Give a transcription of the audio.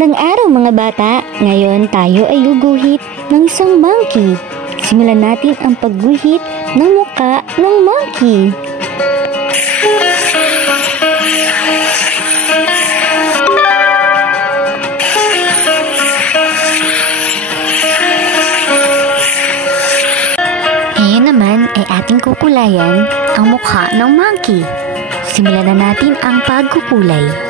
Magandang araw mga bata! Ngayon tayo ay guguhit ng isang monkey. Simulan natin ang pagguhit ng mukha ng monkey. Ngayon naman ay ating kukulayan ang mukha ng monkey. Simulan na natin ang pagkukulay.